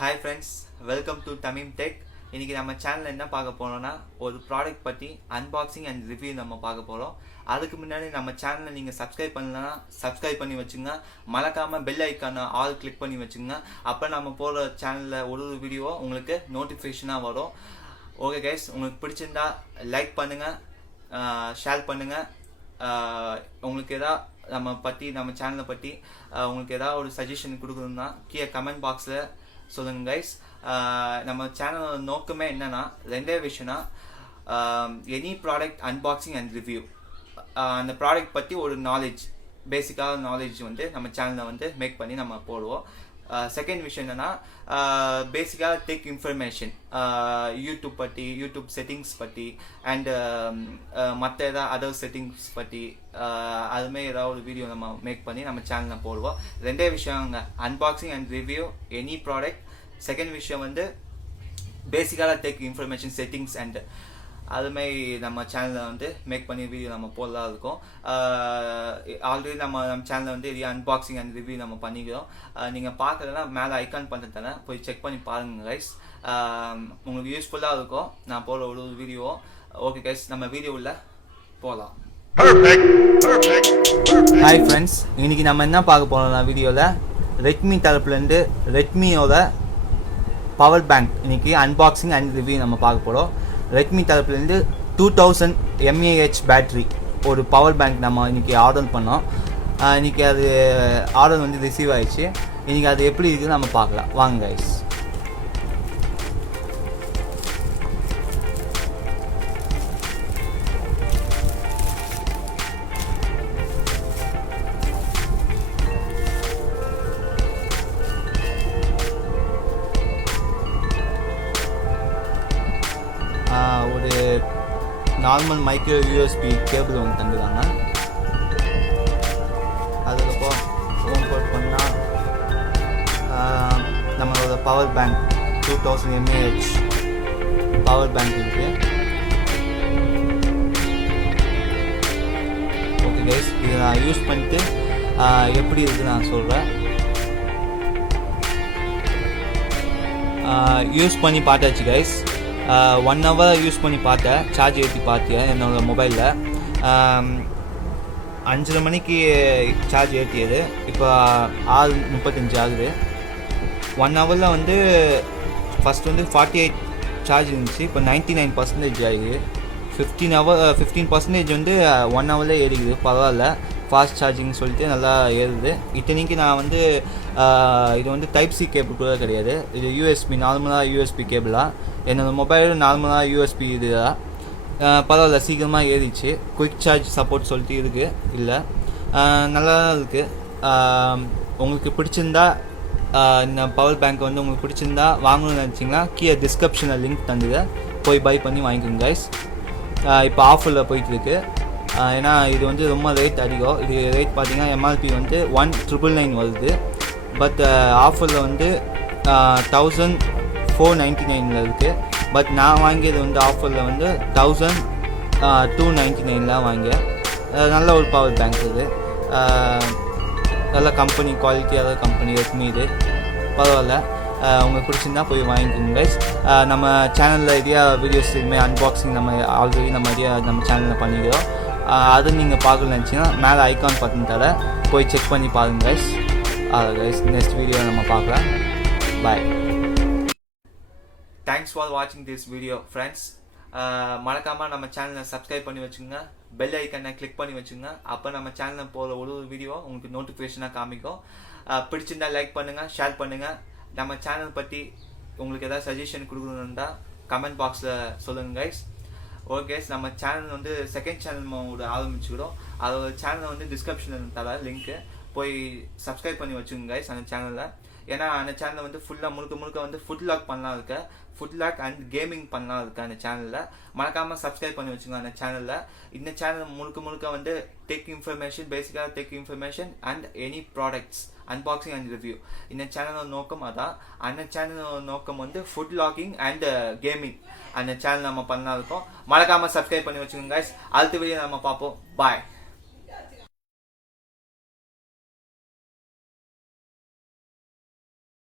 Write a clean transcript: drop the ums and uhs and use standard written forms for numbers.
Hi friends, welcome to Tamim Tech. இன்னைக்கு நம்ம சேனல்ல என்ன பார்க்க போறோம்னா ஒரு ப்ராடக்ட் பத்தி அன்பாக்சிங் அண்ட் ரிவ்யூ நம்ம பார்க்க போறோம். அதுக்கு முன்னாடி நம்ம சேனலை நீங்க சப்ஸ்கிரைப் பண்ணலனா சப்ஸ்கிரைப் பண்ணி வச்சுங்க. மறக்காம பெல் ஐகானை ஆல் கிளிக் பண்ணி வச்சுங்க. அப்ப நம்ம போற சேனல்ல ஒரு வீடியோ உங்களுக்கு நோட்டிஃபிகேஷனா வரும். ஓகே கைஸ், உங்களுக்கு பிடிச்சிருந்தா லைக் பண்ணுங்க, ஷேர் பண்ணுங்க. உங்களுக்கு ஏதாவது நம்ம சேனலை பற்றி உங்களுக்கு ஏதாவது ஒரு சஜஷன் கொடுக்கணும்னா கீழே கமெண்ட் பாக்ஸில் சொல்லுங்க கைஸ். நம்ம சேனலோட நோக்கமே என்னன்னா ரெண்டே விஷயம்னா any product unboxing and review, அந்த ப்ராடக்ட் பற்றி ஒரு பேசிக்கான நாலேஜ் நம்ம சேனலில் மேக் பண்ணி நம்ம போடுவோம். செகண்ட் விஷயம் என்னன்னா பேசிக்காக டெக் இன்ஃபர்மேஷன், யூடியூப் செட்டிங்ஸ் பற்றி அண்ட் மற்ற ஏதாவது அதர் செட்டிங்ஸ் பற்றி அதுமாரி ஏதாவது ஒரு வீடியோ நம்ம மேக் பண்ணி நம்ம சேனலில் போடுவோம். ரெண்டே விஷயங்க, unboxing and review any product. Second விஷயம் பேசிக்காக டெக் இன்ஃபர்மேஷன் செட்டிங்ஸ் அண்ட் அதுமாரி நம்ம சேனலில் மேக் பண்ணி வீடியோ நம்ம போடலாம் இருக்கும். ஆல்ரெடி நம்ம சேனலில் இது அன்பாக்சிங் அண்ட் ரிவ்யூ நம்ம பண்ணிக்கிறோம். நீங்கள் பார்க்கறதுனா மேலே ஐக்கான் பண்ணுறதானே போய் செக் பண்ணி பாருங்கள் கைஸ். உங்களுக்கு யூஸ்ஃபுல்லாக இருக்கும் நான் போடுற ஒரு வீடியோ. ஓகே கைஸ், நம்ம வீடியோவில் போகலாம். ஹாய் ஃப்ரெண்ட்ஸ், இன்னைக்கு நம்ம என்ன பார்க்க போகிறோம்னா வீடியோவில் ரெட்மி தரப்புலேருந்து ரெட்மியோட பவர் பேங்க் இன்னைக்கு அன்பாக்சிங் அண்ட் ரிவ்யூ நம்ம பார்க்க போகிறோம். ரெட்மி தரப்புலேருந்து 2000 mAh பேட்ரி ஒரு பவர் பேங்க் நம்ம இன்றைக்கி ஆர்டர் பண்ணோம். இன்றைக்கி அது ஆர்டர் ரிசீவ் ஆயிடுச்சு. இன்றைக்கி அது எப்படி இருக்குதுன்னு நம்ம பார்க்கலாம் வாங்க கைஸ். ஒரு நார்மல் மைக்ரோ யூஎஸ்பி கேபிள் தந்துருக்காங்க. அதுக்கப்புறம் ஃபோன் போட் பண்ணால் நம்மளோட power bank 2000 mAh power bank இருக்குது. ஓகே கைஸ், இதை நான் யூஸ் பண்ணிட்டு எப்படி இருக்குன்னு நான் சொல்கிறேன். யூஸ் பண்ணி பார்த்தாச்சு கைஸ். 1 hour யூஸ் பண்ணி பார்த்தேன், சார்ஜ் ஏற்றி பார்த்தேன் என்னோடய மொபைலில். 5:30 மணிக்கு சார்ஜ் ஏற்றியது, இப்போ 6:35 ஆகுது. 1 hourல ஃபஸ்ட் 48 சார்ஜ் இருந்துச்சு, இப்போ 99% ஆகுது. 15% 1 hourல ஏறிக்குது. பரவாயில்ல, ஃபாஸ்ட் சார்ஜிங் சொல்லிட்டு நல்லா ஏறுது. இத்தனைக்கு நான் இது டைப் சி கேபிள் கூட கிடையாது, இது யூஎஸ்பி நார்மலாக யூஎஸ்பி கேபிளாக. என்னோடய மொபைல் நார்மலாக யூஎஸ்பி இதுதான். பரவாயில்ல, சீக்கிரமாக ஏறிச்சு. குயிக் சார்ஜ் சப்போர்ட் சொல்லிட்டு இருக்குது, இல்லை நல்லா தான் இருக்குது. உங்களுக்கு பிடிச்சிருந்தா இந்த பவர் பேங்க் உங்களுக்கு பிடிச்சிருந்தா வாங்கணும்னு நினச்சிங்கன்னா கீழே டிஸ்கிரிப்ஷனில் லிங்க் தந்துது, போய் பை பண்ணி வாங்கிக்கோங்க கைஸ். இப்போ ஆஃபரில் போயிட்டுருக்கு. ஏன்னா இது ரொம்ப ரேட் அதிகம். இது ரேட் பார்த்தீங்கன்னா எம்ஆர்பி 1999 வருது. பட் ஆஃபரில் 1499 இருக்குது. பட் நான் வாங்கியது ஆஃபரில் 1299 வாங்கியேன். நல்ல ஒரு பவர் பேங்க் இது, நல்ல கம்பெனி, குவாலிட்டியான கம்பெனி ரெட்மி. இது பரவாயில்ல, உங்களுக்கு பிடிச்சிருந்தா போய் வாங்கிக்கோங்க கைஸ். நம்ம சேனலில் நிறையா வீடியோஸ் இதுமாதிரி அன்பாக்சிங் ஆல்ரெடி நம்ம சேனலில் பண்ணிக்கிறோம். அது நீங்கள் பார்க்கணும்னு நினச்சிங்கன்னா மேலே ஐகான் பட்டன் தர போய் செக் பண்ணி பாருங்க கைஸ். கைஸ், நெக்ஸ்ட் வீடியோ நம்ம பார்க்கலாம். பாய். தேங்க்ஸ் ஃபார் வாட்சிங் திஸ் வீடியோ ஃப்ரெண்ட்ஸ். மறக்காமல் நம்ம சேனலை சப்ஸ்கிரைப் பண்ணி வச்சுங்க, பெல் ஐக்கனை கிளிக் பண்ணி வச்சுங்க. அப்போ நம்ம சேனலில் போகிற ஒரு வீடியோ உங்களுக்கு நோட்டிஃபிகேஷனாக காமிக்கும். பிடிச்சிருந்தா லைக் பண்ணுங்கள், ஷேர் பண்ணுங்கள். நம்ம சேனல் பற்றி உங்களுக்கு ஏதாவது சஜஷன் கொடுக்கணுன்னா கமெண்ட் பாக்ஸில் சொல்லுங்கள் கைஸ். ஓகே கைஸ், நம்ம சேனல் செகண்ட் சேனல் ஆரம்பிச்சுக்கிறோம். அதோட சேனல் டிஸ்கிரிப்ஷனில் தர லிங்க்கு, போய் சப்ஸ்கிரைப் பண்ணி வச்சுக்கோங்க கைஸ் அந்த சேனலில். ஏன்னா அந்த சேனலில் ஃபுல்லாக முழுக்க ஃபுட் லாக் பண்ணலாம் இருக்கு, ஃபுட் லாக் அண்ட் கேமிங் பண்ணலாம் இருக்கு அந்த சேனலில். மறக்காமல் சப்ஸ்கிரைப் பண்ணி வச்சுக்கோங்க அந்த சேனலில். இந்த சேனல் முழுக்க டெக் இன்ஃபர்மேஷன், பேசிக்காக tech information and any products unboxing and review. இந்த சேனலோட நோக்கம் அதான். அந்த சேனலோட நோக்கம் ஃபுட் லாக்கிங் அண்ட் கேமிங். அந்த சேனல் நம்ம பண்ணலாம் இருக்கோம். மறக்காமல் சப்ஸ்கிரைப் பண்ணி வச்சுக்கோங்க கைஸ். அடுத்த வீடியோ நம்ம பார்ப்போம். பாய்.